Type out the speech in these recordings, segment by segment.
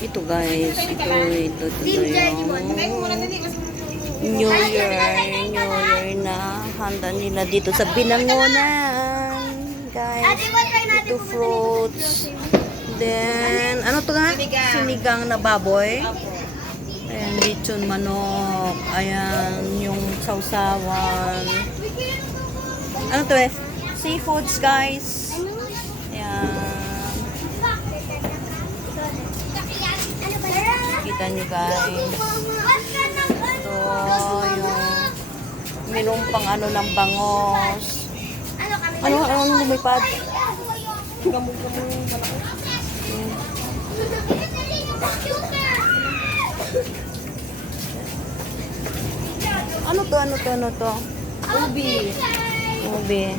Ito guys, ito yung New Year na handa nila dito sa Binangonan. Guys, ito fruits. Then, ano to nga? Sinigang na baboy. Ayan, lechon manok. Ayan, yung sausawan. Ano to eh? Seafoods guys. Ayan. Kita nyo guys. Ito yung mayroong pang ano ng bangos. Ano lumipad? Ano to? Ubi.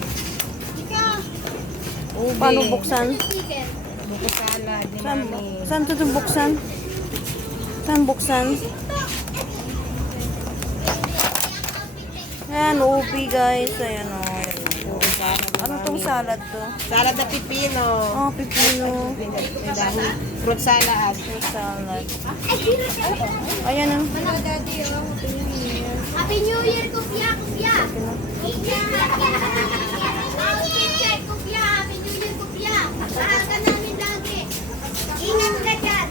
Paano buksan? Saan ito buksan? Saan buksan? Ayan, ubi guys. Ayan o. Ano tong salad to? Salad na pipino. Oh, pipino. Fruit salad. Fruit salad. Ayan o. Happy New Year, Kupya! Kupya! Kupya! Happy New Year, Kupya! Mahal ka namin lagi. Ingat ka dyan.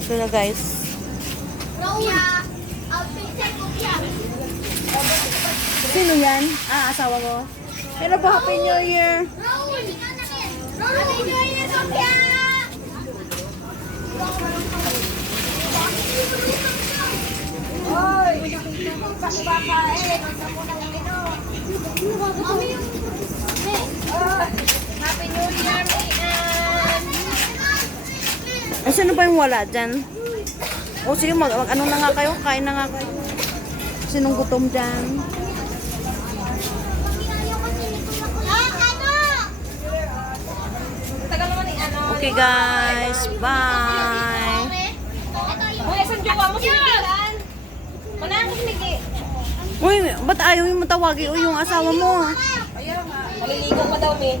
Ito na guys. Kupya! Outfit check, Kupya! Sino yan? Asawa ko. Pero po, Happy New Year. Raul! Happy New Year, Kupya! Hoy! Pagpakain! Happy New Year, Mayan! Ay, sino pa yung wala dyan? O sige, ano na nga kayo? Kain na nga kayo. Sinong gutom dyan? Okay guys, bye! Uy, ba't ayaw yung matawagi o yung asawa mo? Maliligo pa daw, me.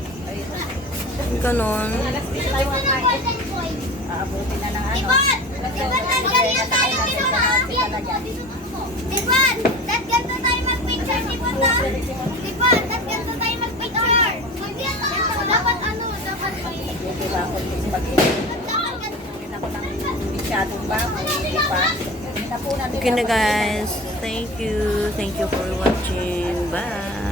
Ganon. Aabutin na ng ano. Ivan! Ivan, nagganyan tayo dito ha? Ivan, nagganto tayo mag-picture si Pata. Ivan, nagganto tayo mag-picture. Dapat ano, dapat may... Masyadong ba? Okay na guys. Thank you. Thank you for watching. Bye.